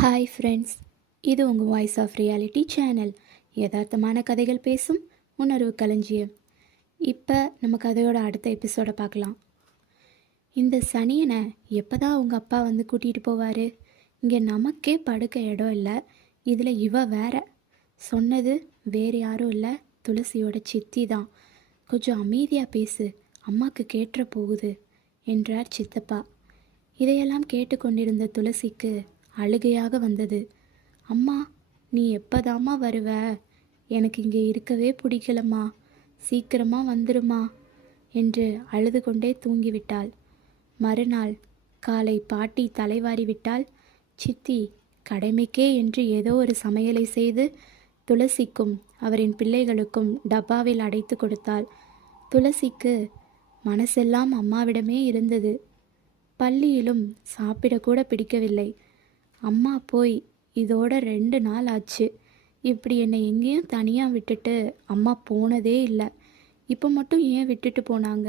Hi friends இது உங்கள் voice of reality channel யதார்த்தமான கதைகள் பேசும் உணர்வு களஞ்சியம். இப்போ நம்ம கதையோட அடுத்த எபிசோடை பார்க்கலாம். இந்த சனியனை எப்போ தான் உங்கள் அப்பா வந்து கூட்டிகிட்டு போவார்? இங்கே நமக்கே படுக்க இடம் இல்லை. இதில் இவ வேற. சொன்னது வேறு யாரும் இல்லை. துளசியோட சித்தி தான். கொஞ்சம் அமைதியாக பேசு. அம்மாவுக்கு கேட்டுற போகுது என்றார் சித்தப்பா. இதையெல்லாம் கேட்டுக்கொண்டிருந்த துளசிக்கு அழுகையாக வந்தது. அம்மா நீ எப்போதாம்மா வருவ? எனக்கு இங்கே இருக்கவே பிடிக்கலம்மா. சீக்கிரமாக வந்துடுமா என்று அழுது கொண்டே தூங்கிவிட்டாள். மறுநாள் காலை பாட்டி தலைவாரி விட்டால் சித்தி கடமைக்கே என்று ஏதோ ஒரு சமையலை செய்து துளசிக்கும் அவரின் பிள்ளைகளுக்கும் டப்பாவில் அடைத்து கொடுத்தாள். துளசிக்கு மனசெல்லாம் அம்மாவிடமே இருந்தது. பள்ளியிலும் சாப்பிடக்கூட பிடிக்கவில்லை. அம்மா போய் இதோட ரெண்டு நாள் ஆச்சு. இப்படி என்னை எங்கேயும் தனியாக விட்டுட்டு அம்மா போனதே இல்லை. இப்போ மட்டும் ஏன் விட்டுட்டு போனாங்க?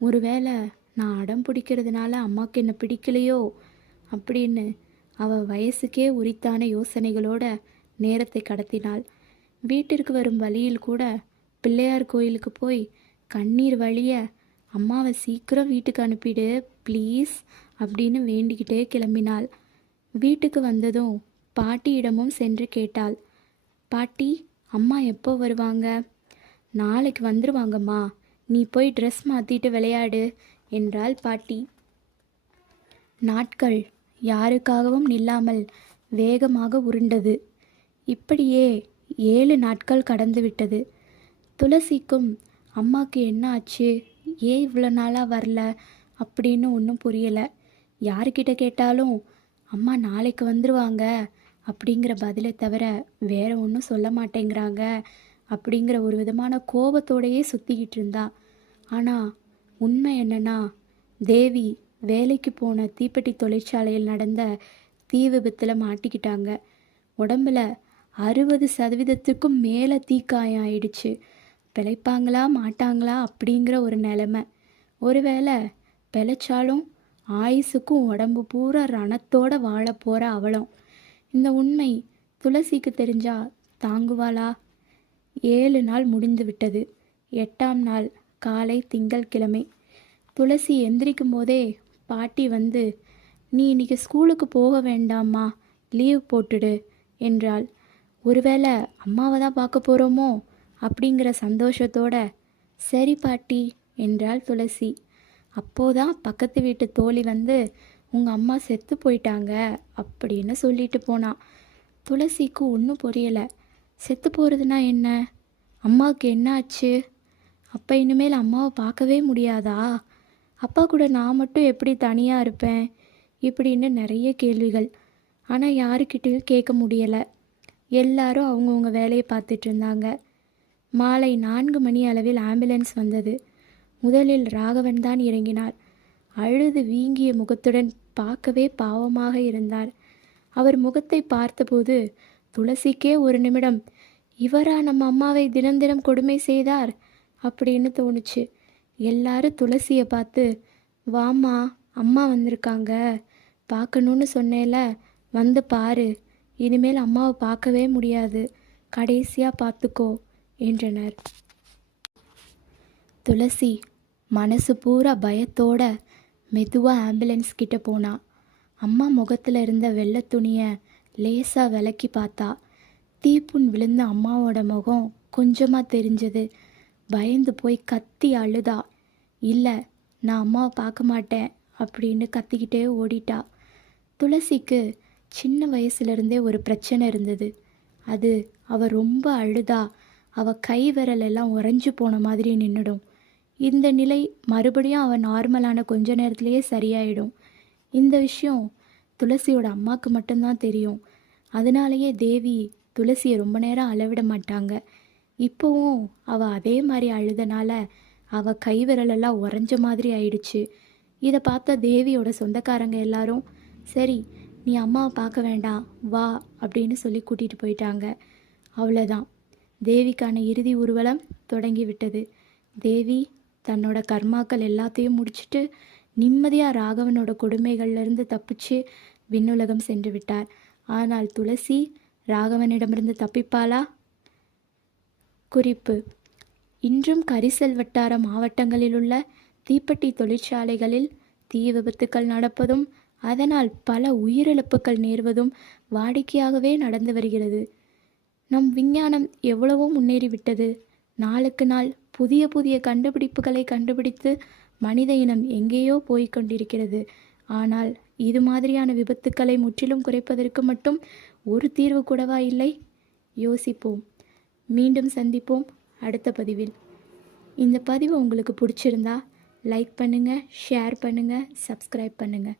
ஒருவேளை நான் அடம் பிடிக்கிறதுனால அம்மாவுக்கு என்ன பிடிக்கலையோ? அப்படின்னு அவள் வயசுக்கே உரித்தான யோசனைகளோட நேரத்தை கடத்தினாள். வீட்டிற்கு வரும் வழியில் கூட பிள்ளையார் கோயிலுக்கு போய் கண்ணீர் வழிய அம்மாவை சீக்கிரம் வீட்டுக்கு அனுப்பிடு ப்ளீஸ் அப்படின்னு வேண்டிக்கிட்டே கிளம்பினாள். வீட்டுக்கு வந்ததும் பாட்டியிடமும் சென்று கேட்டாள். பாட்டி அம்மா எப்போ வருவாங்க? நாளைக்கு வந்துருவாங்கம்மா. நீ போய் ட்ரெஸ் மாற்றிட்டு விளையாடு என்றாள் பாட்டி. நாட்கள் யாருக்காகவும் நில்லாமல் வேகமாக உருண்டது. இப்படியே ஏழு நாட்கள் கடந்து விட்டது. துளசிக்கும் அம்மாவுக்கு என்ன ஆச்சு? ஏன் இவ்வளோ நாளாக வரல? அப்படின்னு ஒன்றும் புரியலை. யாருக்கிட்ட கேட்டாலும் அம்மா நாளைக்கு வந்துருவாங்க. அப்படிங்கிற பதிலை தவிர வேற ஒன்றும் சொல்ல மாட்டேங்கிறாங்க அப்படிங்கிற ஒரு விதமான கோபத்தோடையே சுற்றிக்கிட்டு இருந்தா. ஆனால் உண்மை என்னன்னா தேவி வேலைக்கு போன தீப்பெட்டி தொழிற்சாலையில் நடந்த தீ விபத்தில் மாட்டிக்கிட்டாங்க. உடம்புல அறுபது சதவீதத்துக்கும் மேலே தீக்காயம் ஆயிடுச்சு. பிழைப்பாங்களா மாட்டாங்களா அப்படிங்கிற ஒரு நிலமை. ஒருவேளை பிழைச்சாலும் ஆயுசுக்கும் உடம்பு பூரா ரணத்தோட வாழ போகிற அவளும். இந்த உண்மை துளசிக்கு தெரிஞ்சா தாங்குவாளா? ஏழு நாள் முடிந்து விட்டது. எட்டாம் நாள் காலை திங்கள்கிழமை துளசி எந்திரிக்கும் போதே பாட்டி வந்து நீ இன்னைக்கு ஸ்கூலுக்கு போக வேண்டாம்மா. லீவ் போட்டுடு என்றாள். ஒருவேளை அம்மாவை தான் பார்க்க போகிறோமோ அப்படிங்கிற சந்தோஷத்தோட சரி பாட்டி என்றாள் துளசி. அப்போதான் பக்கத்து வீட்டு தோழி வந்து உங்கள் அம்மா செத்து போயிட்டாங்க அப்படின்னு சொல்லிட்டு போனான் துளசிக்கு ஒன்றும் புரியலை. செத்து போகிறதுனா என்ன? அம்மாவுக்கு என்ன ஆச்சு அப்போ இனிமேல் அம்மாவை பார்க்கவே முடியாதா? அப்பா கூட நான் மட்டும் எப்படி தனியாக இருப்பேன்? இப்படின்னு நிறைய கேள்விகள். ஆனால் யாருக்கிட்டையும் கேட்க முடியலை. எல்லாரும் அவங்கவுங்க வேலையை பார்த்துட்டு இருந்தாங்க. மாலை நான்கு மணி அளவில் ஆம்புலன்ஸ் வந்தது. முதலில் ராகவன் தான் இறங்கினார் அழுது வீங்கிய முகத்துடன் பார்க்கவே பாவமாக இருந்தார் அவர் முகத்தை பார்த்தபோது துளசிக்கே ஒரு நிமிடம். இவரா நம்ம அம்மாவை தினம் தினம் கொடுமை செய்தார்? அப்படின்னு தோணுச்சு. எல்லாரும் துளசியை பார்த்து வாம்மா அம்மா வந்திருக்காங்க. பார்க்கணுன்னு சொன்னேல. வந்து பாரு. இனிமேல் அம்மாவை பார்க்கவே முடியாது. கடைசியாக பார்த்துக்கோ என்றனர். துளசி மனசு பூரா பயத்தோட மெதுவாக ஆம்புலன்ஸ் கிட்ட போனா. அம்மா முகத்தில் இருந்த வெள்ளை துணியை லேசாக விலக்கி பார்த்தா. தீப்புண் விழுந்த அம்மாவோட முகம் கொஞ்சமாக தெரிஞ்சது. பயந்து போய் கத்தி அழுதா. இல்லை நான் அம்மாவை பார்க்க மாட்டேன் அப்படின்னு கத்திக்கிட்டே ஓடிட்டா. துளசிக்கு சின்ன வயசுலேருந்தே ஒரு பிரச்சனை இருந்தது. அது அவள் ரொம்ப அழுதா. அவள் கை விரலெல்லாம் உறைஞ்சு போன மாதிரி நின்றுடும் இந்த நிலை மறுபடியும் அவன் நார்மலான கொஞ்ச நேரத்திலேயே சரியாயிடும். இந்த விஷயம் துளசியோட அம்மாவுக்கு மட்டும்தான் தெரியும். அதனாலேயே தேவி துளசியை ரொம்ப நேரம் அளவிட மாட்டாங்க. இப்போவும் அவள் அதே மாதிரி அழுதனால அவள் கை விரலெல்லாம் உறைஞ்ச மாதிரி ஆயிடுச்சு. இதை பார்த்த தேவியோட சொந்தக்காரங்க எல்லாரும் சரி நீ அம்மாவை பார்க்க வேண்டாம் வா அப்படின்னு சொல்லி கூட்டிகிட்டு போயிட்டாங்க. அவ்வளோதான் தேவிக்கான இறுதி ஊர்வலம் தொடங்கி விட்டது. தேவி தன்னோட கர்மாக்கள் எல்லாத்தையும் முடிச்சிட்டு நிம்மதியாக ராகவனோட கொடுமைகள்லேருந்து தப்பிச்சு விண்ணுலகம் சென்று விட்டார். ஆனால் துளசி ராகவனிடமிருந்து தப்பிப்பாளா? குறிப்பு. இன்றும் கரிசல் வட்டார மாவட்டங்களில் உள்ள தீப்பெட்டி தொழிற்சாலைகளில் தீ விபத்துக்கள் நடப்பதும் அதனால் பல உயிரிழப்புகள் நேர்வதும் வாடிக்கையாகவே நடந்து வருகிறது. நம் விஞ்ஞானம் எவ்வளவோ முன்னேறிவிட்டது. நாளுக்கு நாள் புதிய புதிய கண்டுபிடிப்புகளை கண்டுபிடித்து மனித இனம் எங்கேயோ போய்க் கொண்டிருக்கிறது. ஆனால் இது மாதிரியான விபத்துக்களை முற்றிலும் குறைப்பதற்கு மட்டும் ஒரு தீர்வு கூடவா இல்லை? யோசிப்போம். மீண்டும் சந்திப்போம் அடுத்த பதிவில். இந்த பதிவு உங்களுக்கு பிடிச்சிருந்தா லைக் பண்ணுங்கள் ஷேர் பண்ணுங்கள் சப்ஸ்கிரைப் பண்ணுங்கள்